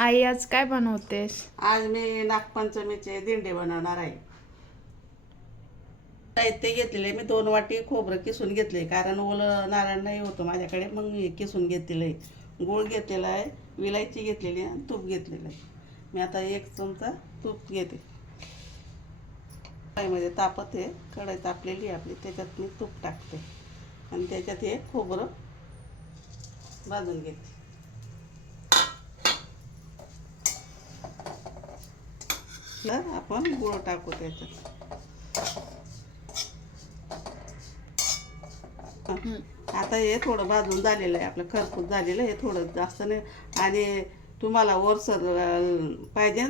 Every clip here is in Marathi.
आई आज काय बनवतेस? आज मी नागपंचमीचे दिंडे बनवणार आहे. साहित्य घेतलेले मी दोन वाटी खोबरं किसून घेतले कारण ओलं नारायण नाही होतं माझ्याकडे मग मी किसून घेतलेलं आहे. गूळ घेतलेला आहे विलायची घेतलेली आहे आणि तूप घेतलेलं आहे. मी आता एक चमचा तूप घेते. कढाईमध्ये तापत आहे कढई तापलेली आहे आपली त्याच्यात मी तूप टाकते. आणि त्याच्यात हे खोबरं भाजून घेते तर आपण गुळ टाकू त्याच्यात. आता हे थोडं भाजून झालेलं आहे आपलं खरपूस झालेलं आहे हे थोडं जास्त नाही. आणि तुम्हाला ओरसर पाहिजे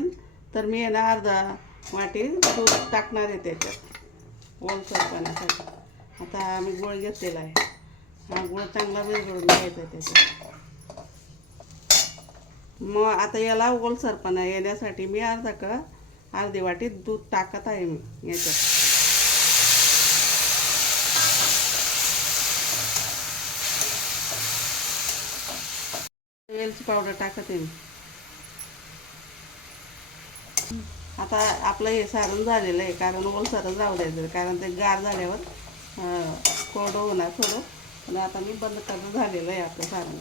तर मी ना अर्धा वाटी दूध टाकणार आहे त्याच्यात ओलसरपणासाठी आता आम्ही गुळ घेतलेला आहे. हा गुळ चांगला विरघळून घ्यायचा आहे त्याच्यात. मग आता याला ओलसरपणा येण्यासाठी मी अर्धा का अर्धी वाटी दूध टाकत आहे मी याच्यात. वेलची पावडर टाकत आहे मी. आता आपलं हे सारण झालेलं आहे कारण ओलसरच राहू द्यायचं कारण ते गार झाल्यावर कोरडं होणार थोडं. पण आता मी बंद करणं झालेलं आहे आपलं सारण.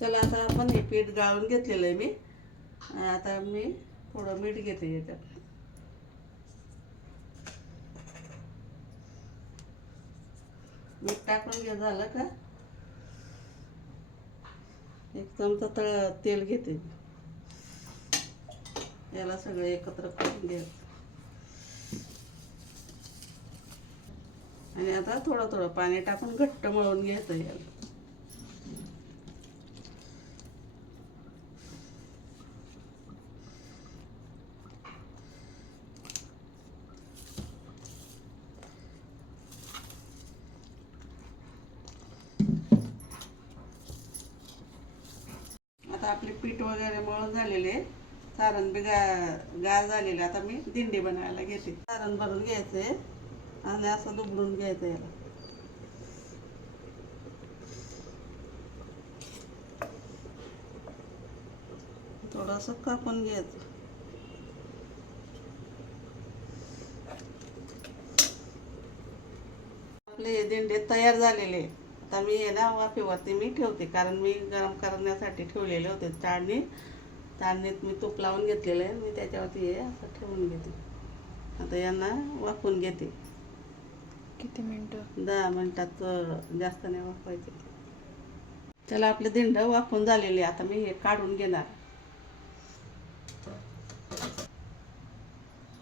चला आता आपण हे पीठ गाळून घेतलेलं आहे मी. आता मी थोडं मीठ घेते याच्यात. मीठ टाकून घे झालं का? एक चमचा तळ तेल घेते याला सगळं एकत्र करून घ्यायचं आणि आता थोडं थोडं पाणी टाकून घट्ट मळून घ्यायचं याला. आता आपले पीठ वगैरे मळून झालेले सारण बी गा गार झालेले आता मी दिंडी बनवायला घेते. सारण भरून घ्यायचं आहे. आणि असं दुबडून घ्यायचं याला. थोडंसं कापून घ्यायचं. आपले हे दिंडे तयार झालेले आहे. आता मी हे ना वाफेवरती मी ठेवते कारण मी गरम करण्यासाठी ठेवलेले होते चाळणी. चाळणीत मी तूप लावून घेतलेलं आहे मी त्याच्यावरती हे असं ठेवून घेते. आता यांना वाफून घेते. किती मिनिटं? दहा मिनिटात जास्त नाही वाफवायचे. त्याला आपले दिंड वाफून झालेले. आता मी हे काढून घेणार.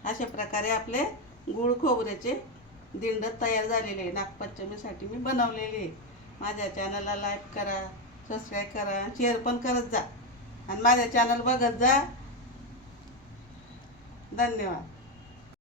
अशा प्रकारे आपले गुळ खोबऱ्याचे दिंड तयार झालेले आहे. नागपंचमीसाठी मी बनवलेले आहे. माझ्या चॅनलला लाईक करा सबस्क्राईब करा शेअर पण करत जा. आणि माझ्या चॅनल बघत जा. धन्यवाद.